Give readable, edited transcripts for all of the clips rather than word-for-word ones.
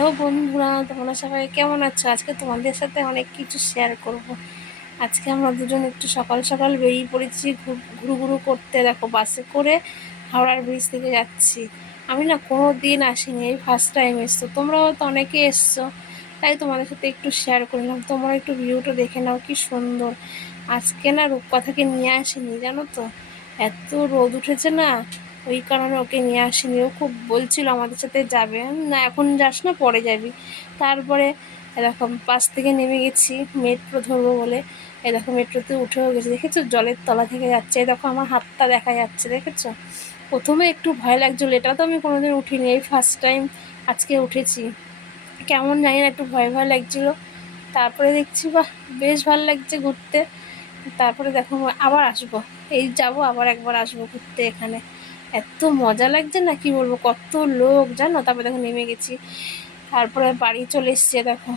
Hello বন্ধুরা, তোমরা সবাই কেমন আছো? আজকে তোমাদের সাথে অনেক কিছু শেয়ার করব। আজকে আমরা দুজন একটু সকাল সকাল বেরিয়ে পড়েছি ঘুরু ঘুরু করতে। দেখো, বাসে করে হাওড়ার ব্রিজ থেকে যাচ্ছি। আমি না কোনো দিন আসিনি, এই ফার্স্ট টাইম এসছো। তোমরাও তো অনেকে এসছো, তাই তোমাদের সাথে একটু শেয়ার করলাম। তোমরা একটু ভিউটা দেখে নাও, কি সুন্দর। আজকে না রূপকথাকে নিয়ে আসিনি, জানো তো, এত রোদ উঠেছে না, ওই কারণে ওকে নিয়ে আসিনি। ও খুব বলছিল আমাদের সাথে যাবে, না এখন যাস না, পরে যাবি। তারপরে এরকম বাস থেকে নেমে গেছি মেট্রো ধরবো বলে। এই দেখো মেট্রোতে উঠেও গেছি, দেখেছো জলের তলা থেকে যাচ্ছে। এই দেখো আমার হাতটা দেখা যাচ্ছে, দেখেছো। প্রথমে একটু ভয় লাগছিলো, এটা তো আমি কোনোদিন উঠিনি, এই ফার্স্ট টাইম আজকে উঠেছি। কেমন জানি না, একটু ভয় ভয় লাগছিলো। তারপরে দেখছি বাহ, বেশ ভালো লাগছে ঘুরতে। তারপরে দেখো আবার আসবো, এই যাব আবার একবার আসবো ঘুরতে এখানে। এত মজা লাগছে না, কি বলবো, কত লোক জানো। তারপরে দেখো নেমে গেছি, তারপরে বাড়ি চলে এসছে। দেখো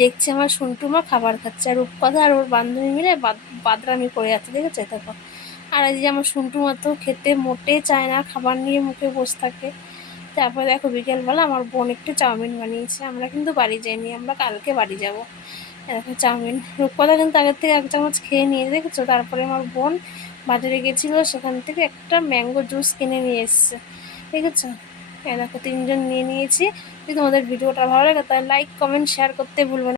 দেখছি আমার সন্টু মা খাবার খাচ্ছে, আর রূপকথা আর ওর বান্ধবী মিলে বাদরামি করে যাচ্ছে, দেখেছো দেখো। আর এই যে আমার সন্টু মা তো খেতে মোটেই চায় না, খাবার নিয়ে মুখে বসে থাকে। তারপরে দেখো বিকেলবেলা আমার বোন একটু চাউমিন বানিয়েছে। আমরা কিন্তু বাড়ি যাইনি, আমরা কালকে বাড়ি যাব। দেখো চাউমিন, রূপকথা কিন্তু আগের থেকে 1 চামচ খেয়ে নিয়ে, দেখেছো। তারপরে আমার বোন বাজারে গেছিলো, সেখান থেকে একটা ম্যাঙ্গো জুস কিনে নিয়ে এসছে, দেখেছো। দেখো 3জন নিয়ে নিয়েছি। যদি তোমাদের ভিডিওটা ভালো লাগে তাহলে লাইক কমেন্ট শেয়ার করতে ভুলবে না।